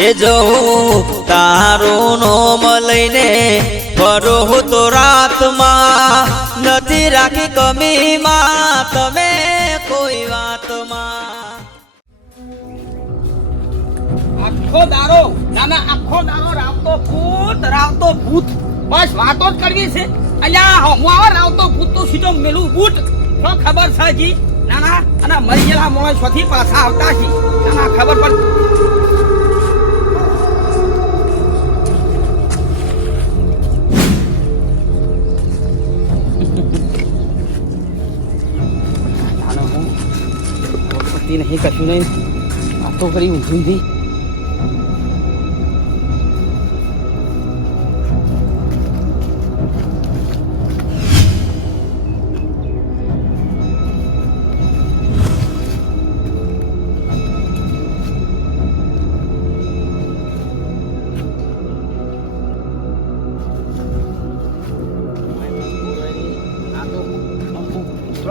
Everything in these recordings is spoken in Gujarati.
એ જો તારું નોમ લઈને ફરો તો રાતમાં નથી રાખી કમીમાં તમે કોઈ વાતમાં આખો દારો નાના આખો દારો રાવતો ભૂત બસ વાતો જ કરવી છે અલ્યા હું આવા રાવતો ભૂત તો સીધો મેલું બૂટ તો ખબર છે જી નાના અને મરી ગયેલા મોણસ સ્વથી પાછા આવતા છે નાના ખબર પણ નહીં કશું નહીં વાતો કરી ઊંધી ઊંધી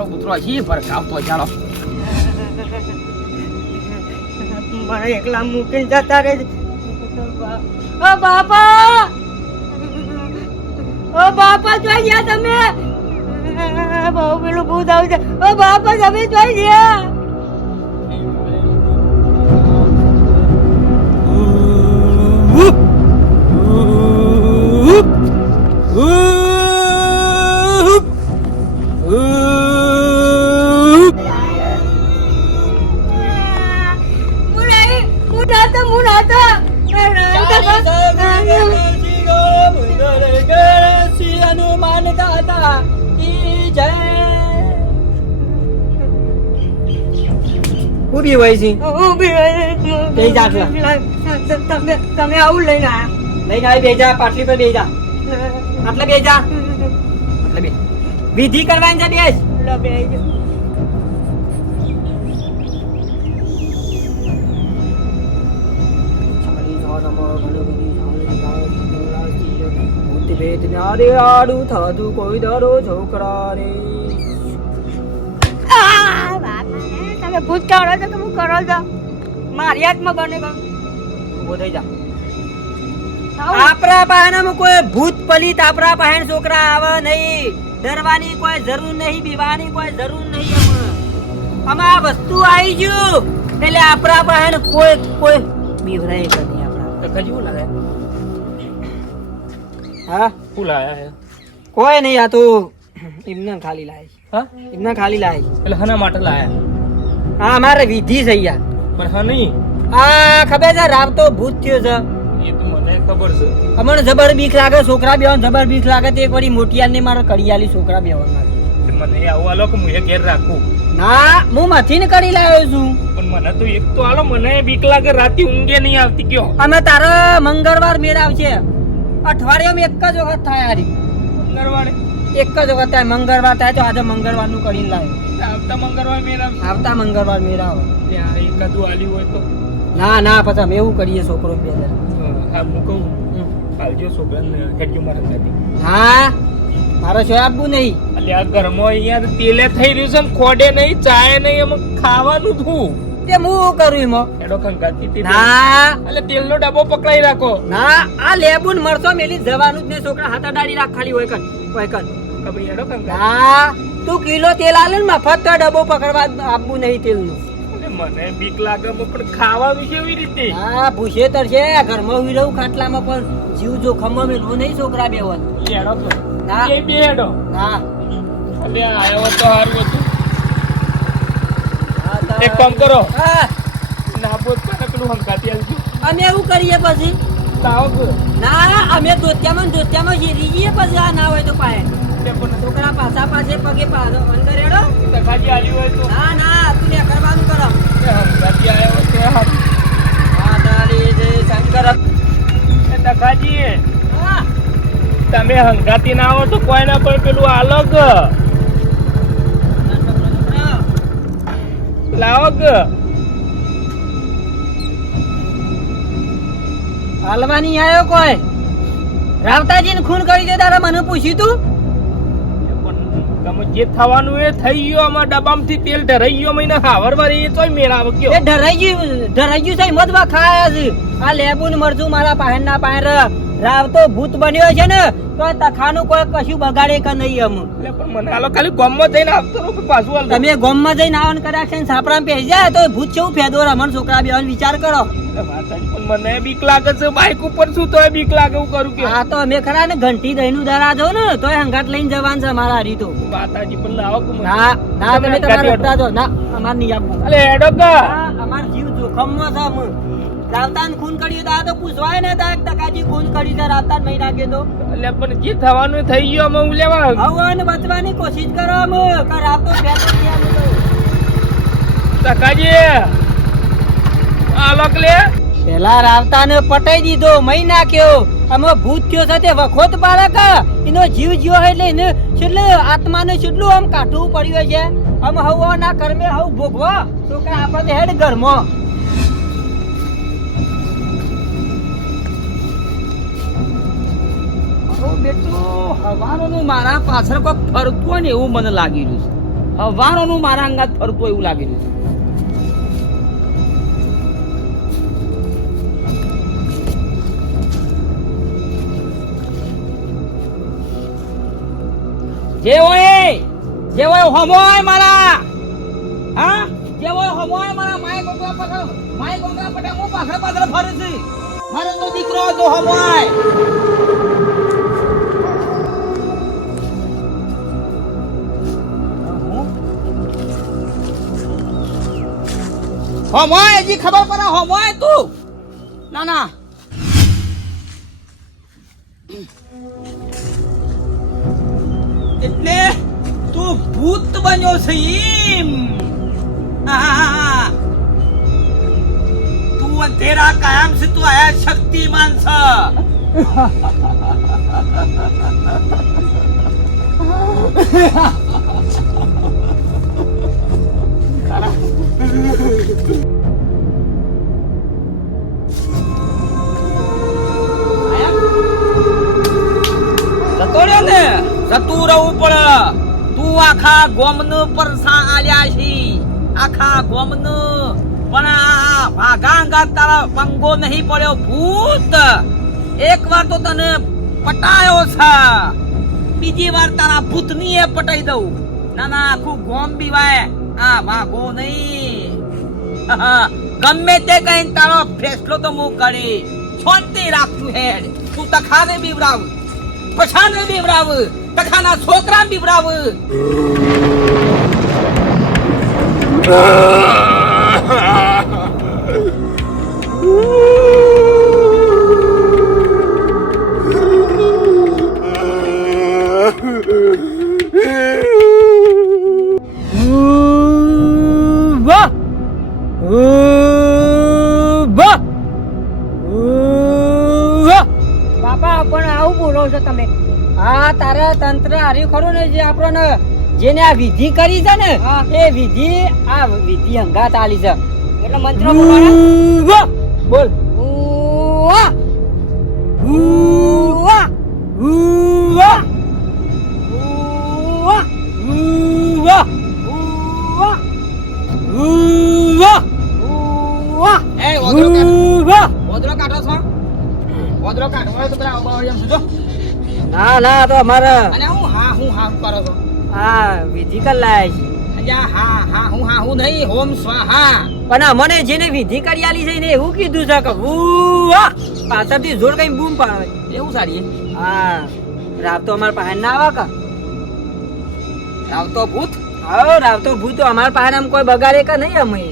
કૂતરો જી પર કાપતો ચાલો મને એકલા મૂકીને જતા રે ઓ બાપા જોઈ ગયા તમે બહુ પેલું ભૂત આવશે ઓ બાપા તમે જોઈ ગયા ઉભી હોય છે તમે આવું લઈને આવ્યા બેજા પાટલી પર બેજા આટલે બેજા આટલે વિધિ કરવાની છે બેસ આડું થતું કોઈ દરો છોકરા રે તમે ભૂત કરો છો તમે કરો છો મારી હાથમાં બને ઉભો થઈ જા આપણા બહાનામાં કોઈ ભૂત પલિત આપણા બહાન છોકરા આવે નહીં ડરવાની કોઈ જરૂર નહીં બીવાની કોઈ જરૂર નહીં આમાં આ વસ્તુ આવી ગયું એટલે આપણા બહાન કોઈ બીવરાય નહીં આપણા કજવું લાગે હા શું લાયા કોઈ નહીં આ તો એમને ખાલી લાય હા એમને ખાલી લાય એટલે હના માટે લાયા હા અમારે વિધિ છે યાર પણ હા નહીં આ ખબર છે રાવતો ભૂત થયો છે એ તો મને ખબર છે અમને જબર બીક લાગે છોકરા બેવાન જબર બીક લાગે તે એક વારી મોટિયાર ને મારે કડિયાલી છોકરા બેવાન લાગે મને આવું આલો કે હું ઘેર રાખું ના હું માંથી ને કરી લાવ્યો છું પણ મને તો એક તો આલો મને બીક લાગે રાતે ઊંઘે નહીં આવતી કયો અમે તારે મંગળવાર મેળ આવશે અઠવાડિયામાં એક જ વખત થાય હારી મંગળવારે એક જ વખત થાય મંગળવાર થાય તો આજે મંગળવાર નું કરીને લાવે આવતા મંગળવાર મેળ આવે એકાદું આલ્યું હોય તો ના પછી અમે એવું કરીએ છોકરો બે હા હું કહું આવજો છોકરાને હેડજો મારા સાથે હા મારે શું આપવું નહીં એટલે આ ઘરમાં અહીંયા તેલે થઈ રહ્યું છે ખોડે નહીં ચાય નહીં એમાં ખાવાનું થયું તે હું કરું એમાં એડો ખંકાતી ના એટલે તેલનો ડબ્બો પકડાઈ રાખો ના આ લેબુ ને મરચો મેલી જવાનું જ ને છોકરા હાથ અડાડી રાખ ખાલી હોય કન કબી એડો ખંકા હા તું કિલો તેલ આલે ને મફત તો ડબ્બો પકડવા આપવું નહીં તેલનું મને બીક લાગે પણ ખાવાનું કેવી રીતે હા ભૂસે તરશે ઘરમાં ઉઈ રહું ખાટલામાં પણ જીવ જોખમમાં મેલવો નહીં છોકરા બેવન એડો તો ના એ બે એડો હા એટલે આયો તો હારું હતું એક કામ કરો હા ના બોત પર પેલું હંકાતી આવજો અમે એવું કરીએ પછી લાવ ના અમે દોત્યામાં જીરી જઈએ પછી આ ના હોય તો પાએ છોકરા પાછા પાસે પગે પાછો અંદર એડો તકાજી આલી હોય તો ના તું ને કરવાનું કરો હંકાતી આયો તો હા તારી જે શંકર એ તકાજી હા તમે હંકાતી ના આવો તો કોઈ ના પણ પેલું અલગ લાવગ હાલવાની આયો કોઈ રાવતાજી ને ખૂન કરી દે તારા મને પૂછ્યું તું તમે જે થવાનું એ થઈ ગયો. આમાં ડબ્બામાંથી તેલ ઢરાઈ ગયો મહિને હાવરવાર એ તોય મેળાવ ગયો. એ ઢરાઈ ગયું છે મતવા ખાયા છે. આ લેબુ ને મરચું મારા પાહેર ના પાહેર રાવ તો ભૂત બન્યો છે ને તો તખાનું કોઈ કશું બગાડે કે નહીં અમ. એટલે પણ મને હાલો ખાલી ગામમાં જઈને આપતો રહો કે પાછું હાલ. તમે ગામમાં જઈને આવન કર્યા છે સાપડા પેજ જાય તો ભૂત કેવું ફેદો રમણ છોકરા બે વિચાર કરો. પણ મને બીક લાગે છે બાઈક ઉપર શું તોય બીક લાગે હું કરું કે. હા તો અમે ખરા ને ઘંટી દહીં નું દરા જો ને તોય હંગાટ લઈને જવાનું છે મારા હરી તો. માતાજી પણ લાવો કે ના ના તમે તમારા રસ્તા જો ના અમાર નહીં આપવું. અલે હેડો કા અમાર જીવ જોખમમાં છે અમે. રાવતાન ખૂન કર્યું તો આ તો પૂછવાય ને તા ટકાજી ખૂન કર્યું છે રાવતાન મહી નાખે તો. એટલે પણ જે થવાનું થઈ ગયો અમે હું લેવા હવન બચવાની કોશિશ કરો અમે કે રાવતો ફેતો ગયા અમે તો. ટકાજી આલોક લે પેલા રાવતાને પટાઈ દીધો મહી નાખ્યો. અમે ભૂત થયો છે તે વખોત બાળક એનો જીવ જીવો એટલે એને છેલ્લે આત્માને કેટલું આમ કાઠવું પડ્યું છે. અમે હવના કર્મે હવ ભોગવો છોકરા આપણે હેડ ઘરમાં. બેટું હવારોનું મારા પાછળ કોક ફરતું હોય ને એવું મને લાગી રહ્યું છે. હવારોનું મારા અંગાત ફરતું હોય એવું લાગી રહ્યું છે. જે હોય હમોય મારા હા જે હોય હમોય મારા માય ગોગરા પટા હું પાછળ ફરું છું. મારો તો દીકરો હતો હમોય. હમોય હજી ખબર પડે હમોય તું ના ના એટલે તું ભૂત બન્યો છે એમ. તું અંધેરા કાયમ છે તું આયા શક્તિમાન છે. જતો રહ્યો ને જતું રહેવું પડે. તું આખા ગોમનું પરસા આલ્યા છે આખા ગોમનું પણ આ વાઘાંગા તારા પંગો નહીં પડ્યો ભૂત. એક વાર તો તને પટાયો છે બીજી વાર તારા ભૂતની એ પટાઈ દઉં. ના ના આખું ગોમ બીવાય આ વાઘો નહીં. ગમે તે કઈ તારો ફેસલો તો હું કરી શાંતિ રાખતું હેડ. તું તખાને બીવરાવ પછાને બીવરાવ તખાના છોકરા બીવરાવ. બાપા પણ આવું બોલો છો તમે. હા તારા તંત્ર હાર્યું ખરું ને જે આપણને જેને આ વિધિ કરી છે ને એ વિધિ આ વિધિ હંગાત આલી છે. એટલે મંત્ર બોલ ના ના તો અમારે અને હું હા કરો છો. હા વિધિ કરી લાયા છે. હું નહીં હોમ સ્વાહા. પણ મને જેને વિધિ કરી આલી છે એને એવું કીધું છે કે પાછળથી જોર કઈ બૂમ પાડે એવું સાડી હા રાવ તો અમારા પાસે ના આવે કા આવતો ભૂત. હા રાવ તો ભૂત તો અમારા પાસે આમ કોઈ બગાડે કે નહીં અમે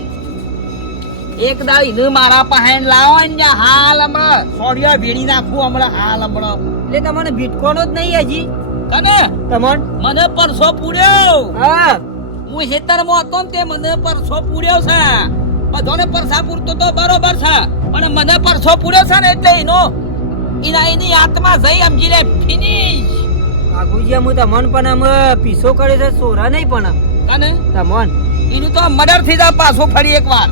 એક દાડી ને મારા પાસે લાવો ને હાલ હમણાં સોડિયા ભેડી નાખું હમણાં હાલ હમણાં. એટલે તમને ભીટકોનો જ નહીં હજી કને તમન મને પરસો પૂર્યો. હા હું ખેતરમાં હતો ને તે મને પરસો પૂર્યો છે. બધાને પરસા પૂરતો તો બરોબર છે પણ મને પરસો પૂર્યો છે ને એટલે એની આત્મા જઈ સમજી લે ફિનિશ. બાબુજી હું તમન પણ અમે પીસો કરે છે સોરા નહીં પણ કને તમન એનું તો મર્ડર થઈ જાય પાછો ફરી એક વાર.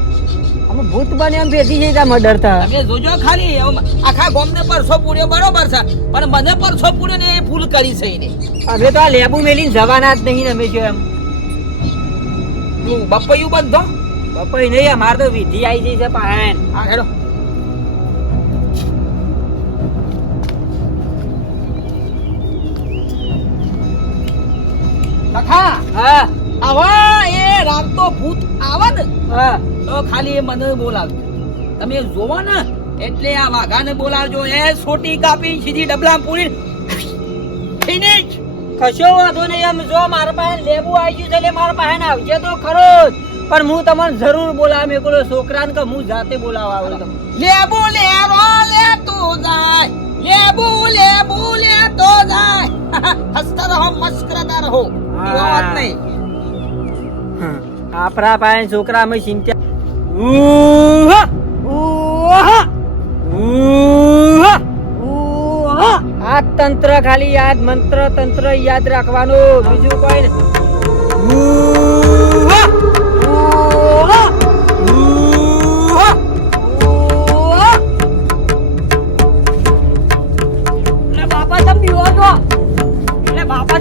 અમે ભૂત બને એમ બેસી જઈ મર્ડર થા તમે જોજો ખાલી હવે આખા ગામને પરસો પૂર્યો બરોબર છે પણ મને પરસો પૂર્યો ને એ ભૂલ કરી છે એને અમે તો આ લેબુ મેલીને જવાના જ નહીં અમે શું એમ તું બપૈયું બંધો બપાઈ નહીં અમારે તો વિધિ આવી જઈ છે પાહન હા હેડો કાકા હા આવા એ રાત તો ભૂત આવે ને હા તો ખાલી એ મને બોલાવજો તમે જોવો ને એટલે આ વાઘાને બોલાવજો એ સોટી કાપી સીધી ડબલા પૂરી ફિનિશ કશો વાંધો નહીં એમ જો મારા પાસે લેબુ આવી ગયું છે એટલે મારા પાસે આવજે તો ખરો જ પણ હું તમને જરૂર બોલાવ મેં છોકરાને કે હું જાતે બોલાવવા આવું તમને લેબુ લેવો લેતો જાય લેબુ લેબુ લેતો જાય હસતા રહો મસ્કરાતા રહો એવા વાત નહીં આપણા પાસે છોકરા અમે ચિંતા આ તંત્ર ખાલી યાદ મંત્ર તંત્ર યાદ રાખવાનું બીજું કોઈ ને બાપા તમે બીવો છો એટલે બાપા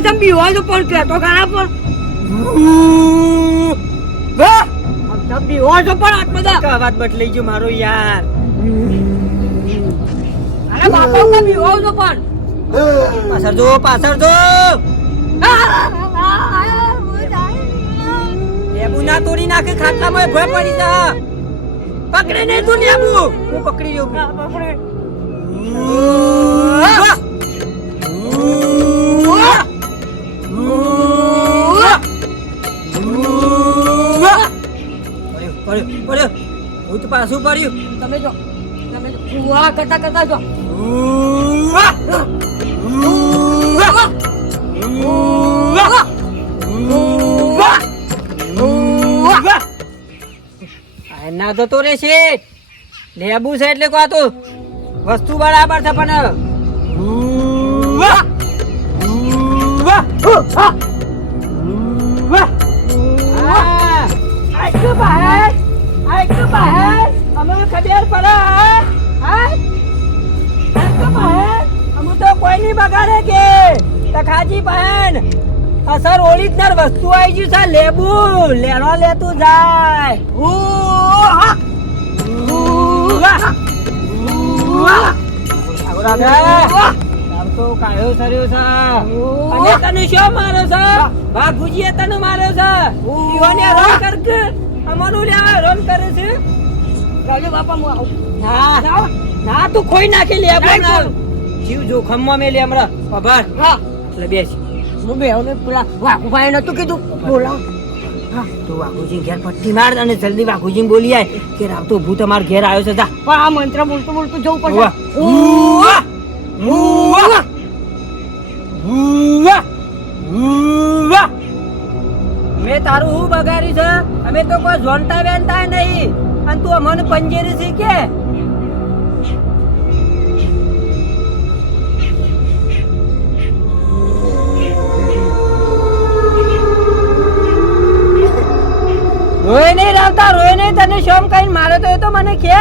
તમે બીવો છો પણ કેતો ખરા પણ તમે બીવો છો પણ આત્મદા અવાજ બદલાઈ ગયો મારો યાર અરે બાપા તમે બીવો છો પણ પાછળ જો લેબુ ના તોડી નાખે ખાટલામાં ભય પડી જા પકડે નહીં તું લેબુ હું પકડી લઉં પકડે ભૂત પાછું પડ્યું તમે જો ફુવા કરતા જો ના જતો રે છે લેબુ છે એટલે કહો તો વસ્તુ બરાબર છે પણ અમે ખબર પડે અમે તો કોઈ નહીં બગાડે કે તખાજી બહેન અસર ઓરિજિનલ વસ્તુ આવી ગયું છે લેબુ લેનો લેતું જાય તો કાયો સર્યો છે અને તને શું માર્યો છે બાપુજીએ તને માર્યો છે ઈવાને રોન કર કે અમારું લે રોન કરે છે રાજો બાપા મુ આવ ના તું ખોઈ નાખી લે આપણા જીવ જોખમમાં મે લે હમણાં ખબર હા એટલે બેસ હું બે હવે પેલા વાઘુભાઈ નતું કીધું બોલાવ હા તું વાઘુજી ઘેર પટ્ટી માર અને જલ્દી વાઘુજી બોલી આય કે રાવતો ભૂત અમાર ઘેર આવ્યો છે જા પણ આ મંત્ર બોલતો બોલતો જવું પડશે મેં તારું હું બગાડ્યું છે અમે તો કોઈ જોનતા વેનતા નહીં અને તું અમને પંજેરી શીખે રોય નહીં રાવતા રોય નહીં તને શોમ કઈ મારે તો એ તો મને કે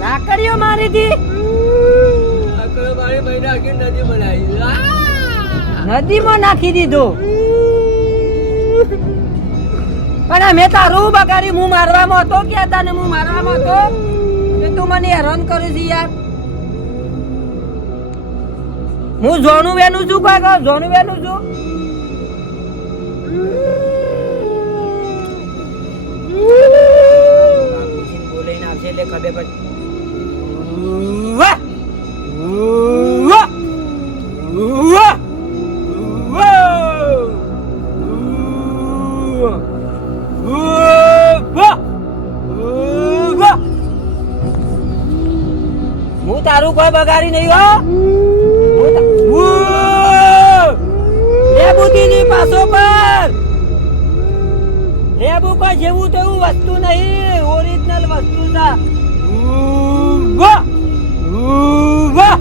લાકડીઓ મારી હતી નદીમાં નાખી દીધો પણ મેં તારું બગાડી હું મારવામાં હતો કે તને હું મારવામાં હતો કે તું મને હેરાન કરે છે યાર હું જોનું વેનું છું કાકા જોનું વેનું છું બોલે નાખશે એટલે ખબર પડી હું તારું કોઈ બગાડી નહીં હો લેબુથી પાછો પર લેબુ કોઈ જેવું તેવું વસ્તુ નહીં ઓરિજિનલ વસ્તુ છે ઉવા.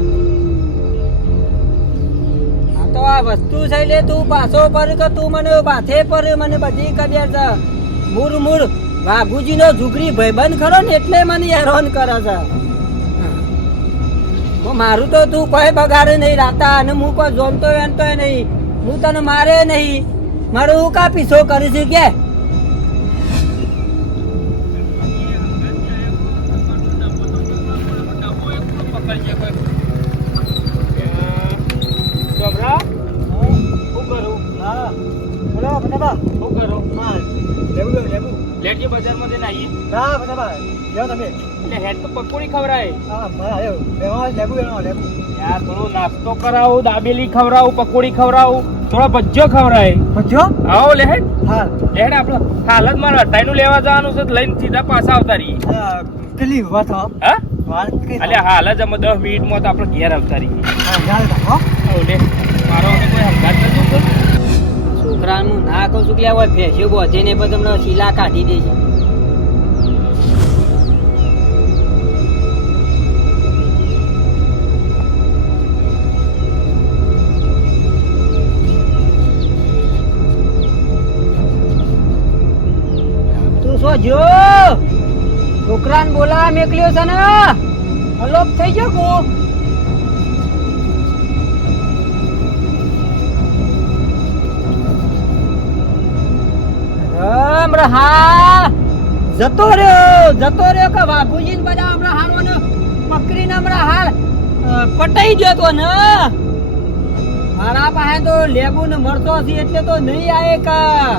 આ તો આ વસ્તુ છે લે તું પાછો પર કે તું મને માથે પર મને બધી ખબર છે. મૂળ વાઘુજીનો ઝુગરી ભાઈબંધ ખરો ને એટલે મને હેરાન કરે છે. મારું તો તું કોઈ બગાડે નહીં રાતા અને હું કોઈ જોમતો વેનતો નહીં. હું તને મારે નહીં. મારું હું કા પીછો કરી છે કે લેટજી બજારમાં જઈને આવીએ. એટલે હેડ તો પકોડી ખવડાય. યાર થોડો નાસ્તો કરાવું, દાબેલી ખવડાવું, પકોડી ખવડાવું, થોડો ભજીયો ખવડાય. આવો લે હેડ. લેડ આપણે હાલ જ મારે અટાઈનું લેવા જવાનું છે, લઈને સીધા પાછા આવતા રહીએ. હા અલ્યા હાલ જ અમે 10 મિનિટમાં તો આપણે ઘેર આવતા રહીએ. લે મારો અમે કોઈ હંગાત નથી તો. છોકરાનું ના કહું છું કે હોય ભેંસ્યો બોધે ને પછી તમને શીલા કાઢી દે છે. તું શું જો છોકરાને બોલાવા મેકલ્યો છે ને અલોપ થઈ ગયો કો. જતો રહ્યો કે બાપુજી ને બધા હમણાં હારો ને પકડીને હમણાં હાલ પટાઈ ગયો તો ને. મારા પાસે તો લેબુ ને મરતો છે એટલે તો નહીં આવે કા.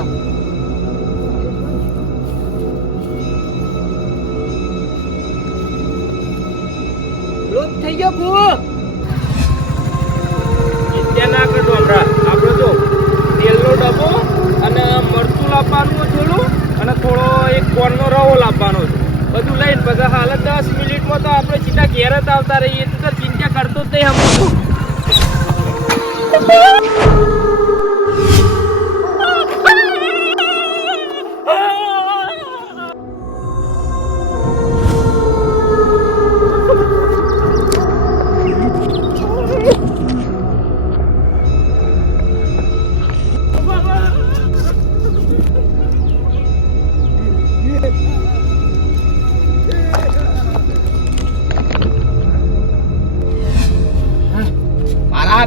લોપ થઈ ગયો કુ. ઇત્યા ના કરતો હમણાં આપણે તો તેલનો ડબ્બો અને મરચું લાવવાનું થોડું અને થોડો એક કોણનો રવો લાવવાનો છે. બધું લઈને પછી હાલ 10 મિનિટમાં તો આપણે સીધા ઘેર જ આવતા રહીએ. તો ચિંતા કરતો જ નહીં હમણાં.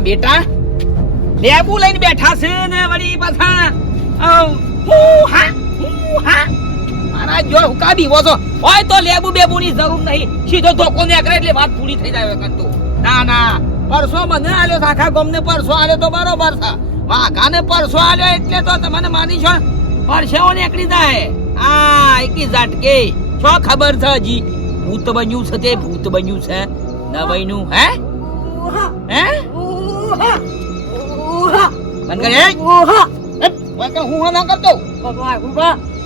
બેટા લેબુ લઈને બેઠા છે ને વળી પાછા મારા જો હુકા બીવો છો હોય તો લેબુ બેબુ ની જરૂર નહીં. સીધો ધોકો નીકળે એટલે વાત પૂરી થઈ જાય. કંતો ના પરસો મને આલ્યો, આખા ગામને પરસો આલ્યો તો બરોબર છે. વાઘાને પરસો આલ્યો એટલે તો તમને માની છો પરસેવો નીકળી જાય. આ એકી ઝાટકે છો ખબર છે હજી ભૂત બન્યું છે. તે ભૂત બન્યું છે નવાઈનું. હે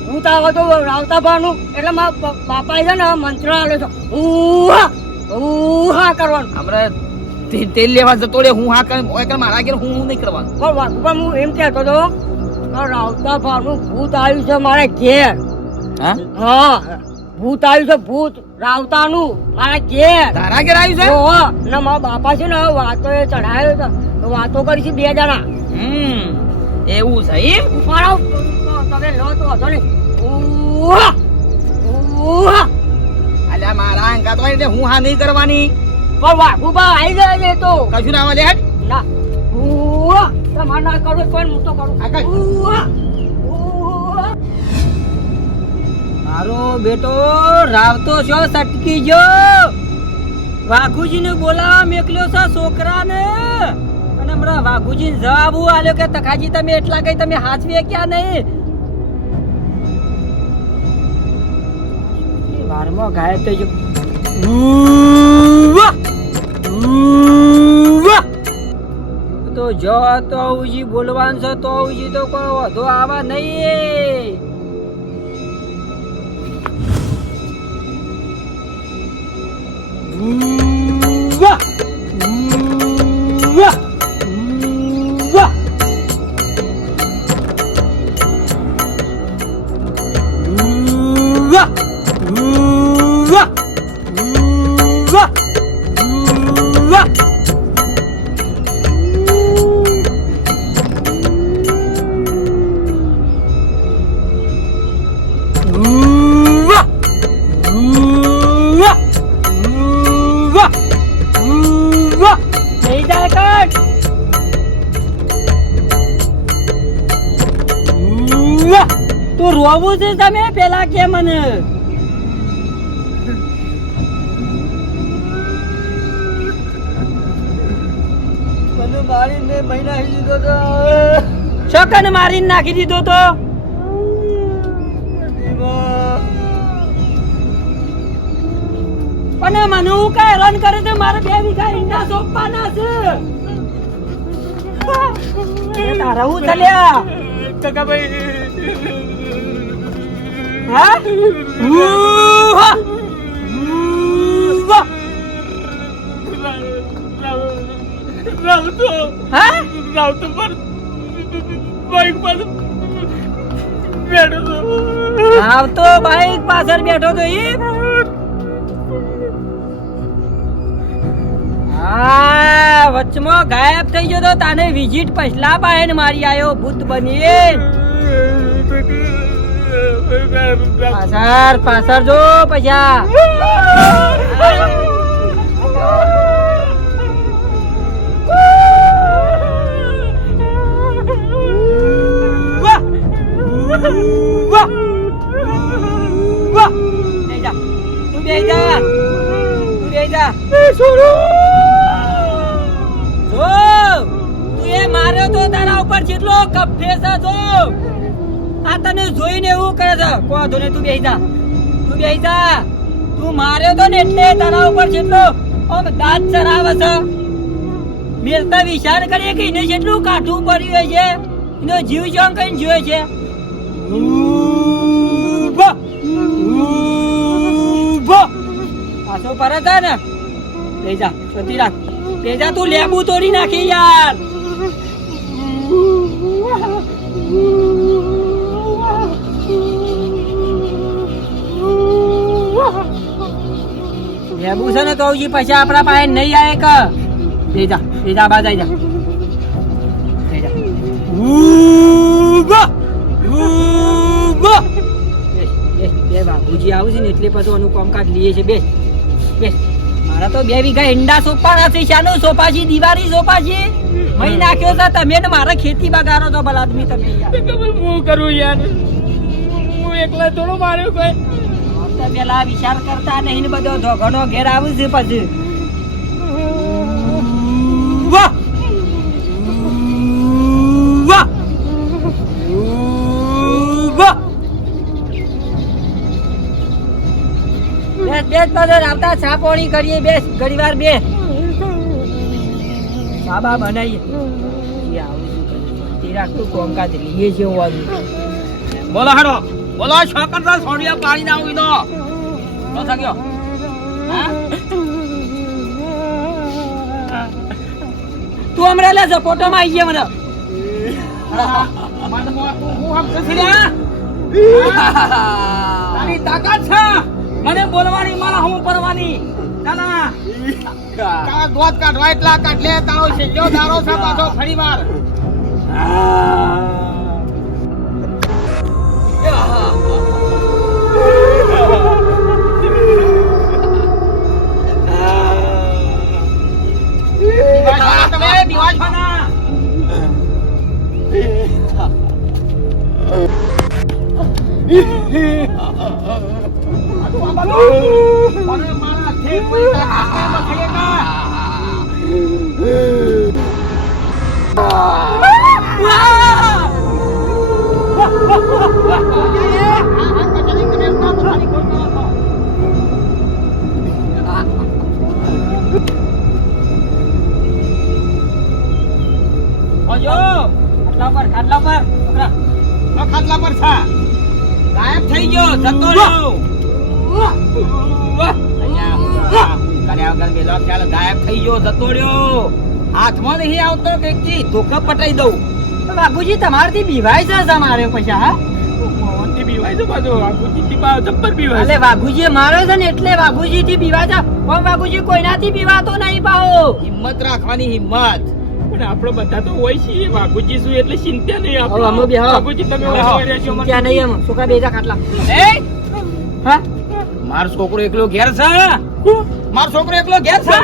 હું તો આવો તો રાવતા ભાનું એટલે મારા બાપા છે ને મંત્ર આલ્યો છે કરવાનું. હમણાં તેલ લેવા જતો રે હું હા કર મારા ઘેર હું નહીં કરવાનું. પણ હું એમ કહેતો હતો રાવતા ભાનું ભૂત આવ્યું છે મારા ઘેર. હા ભૂત આવ્યું છે, ભૂત રાવતાનું મારા ઘેર. તારા ઘેર આવ્યું છે? ને મારા બાપા છે ને વાતો એ ચઢાયો છે, વાતો કરી છે 2 જણા. એવું છે એમ? ઉપાડો તમે લો તો હતો ને. અલ્યા મારા અંકા તો એટલે હું હા નહીં કરવાની. પણ વાઘુબા આવી જાય તો કશું ના આવે ના. તમારે ના કરો પણ હું તો કરું. મારો બેટો રાવતો છો સટકી ગયો. વાઘુજી ને બોલાવા મેકલ્યો છે છોકરાને. અને હમણાં વાઘુજી ને જવાબ આલ્યો કે તખાજી તમે એટલા કઈ તમે હાચવે ક્યાં નહીં. વારમાં ગાયબ થઈ ગયો. તો જો તો ઉજી બોલવાનું છે તો ઉજી તો કોઈ વધુ આવા નહીં. તું રોવું છે તમે પેલા કે મને મારીને મહિના દીધો તો છોકન મારીને નાખી દીધો તો અને મને હું કઈ હેરાન કરે છે મારે 2 વીઘા ઈંડા સોંપવાના છે એ તારા હું ચાલ્યા કાકાભાઈ હા ઉહ! ઉહ! રાવતો હા રાવતો પર બાઈક પર બેઠો તો આવતો બાઈક પાછળ બેઠો તો ઈ હા વચમાં ગાયબ થઈ ગયો તો તાને વિઝિટ પછલા પાહેન મારી આયો ભૂત બની પાછળ જો પછા તું બે જા તું એ માર્યો તો તારા ઉપર જેટલો કફે છે જો આ તને જોઈને એવું કરે છે કોધો ને તું બેહી જા તું માર્યો તો ને એટલે તારા ઉપર જેટલો આમ દાંત ચરાવે છે મેલતા વિચાર કરીએ કે એને જેટલું કાઠું પડ્યું હોય છે એનો જીવ જોમ કઈ જોયે છે પાછો પરત આ ને લઈ જા શોધી રાખ તેજા તું લેબુ તોડી નાખી યાર લેબુ છે ને તો હજી પછી આપણા પાસે નહીં આવે કે તેજા બાજ આવી જા બાબુજી આવું છે ને એટલે પછી આનું કામકાજ લઈએ છે બેસ મારા તો 2 વીઘા ઈંડા સોપાના છે શાનું સોપાજી દિવાળી સોપાજી મહી નાખ્યો છે તમે ને મારા ખેતી બગાડો છો ભલા આદમી તમે યાર હું કરું યાર હું એકલા થોડો માર્યો કોઈ તો પેલા વિચાર કરતા નહીં ને બધો ઝઘડો ઘેર આવું છે પછી વાહ વાહ વાહ બેસ પાછળ આવતા ચા પાણી કરીએ બેસ ઘણી વાર બે ચા બા બનાવીએ તીરાકતું કોમકાજ લઈએ છે હોવાનું બોલો હાડો બોલો છોકર તો સોડિયા પાણી ના આવું નો તો સગ્યો હા તું હમણાં લે સપોર્ટો માં આવી ગયા મને હું આમ કસડ્યા તારી તાકાત છે મને બોલવાની મારા હું પરવાની ચાલા કા દોત કાઢવા એટલા કાઢલે તારો છેલ્લો દારો છે પાછો ફરી વાર તમે દિવાળના ખાટલા પર છે ગાયબ થઈ ગયો જતો રહ્યો કર્યા વગર બેલો ચાલ ગાયબ થઈ ગયો જતો રહ્યો હાથમાં નહીં આવતો કે ધોકા પટાઈ દઉં બાબુજી તમારથી બીવાય છે તમારે પૈસા હા મોહનથી બીવાય છે પાછો વાઘુજીથી જબ્બર બીવાય અલે વાઘુજી મારો છે ને એટલે વાઘુજી થી બીવા છે પણ વાઘુજી કોઈનાથી બીવાતો નહીં પાહો હિંમત રાખવાની હિંમત પણ આપણે બધા તો હોય છીએ વાઘુજી શું એટલે ચિંતા નહીં હવે અમે બી હા વાઘુજી તમે હોય રહેજો મને. ત્યાં નહીં એમ છોકરા બેજા ખાટલા એ હા મારો છોકરો એકલો ઘેર છે મારો છોકરો એકલો ઘેર છે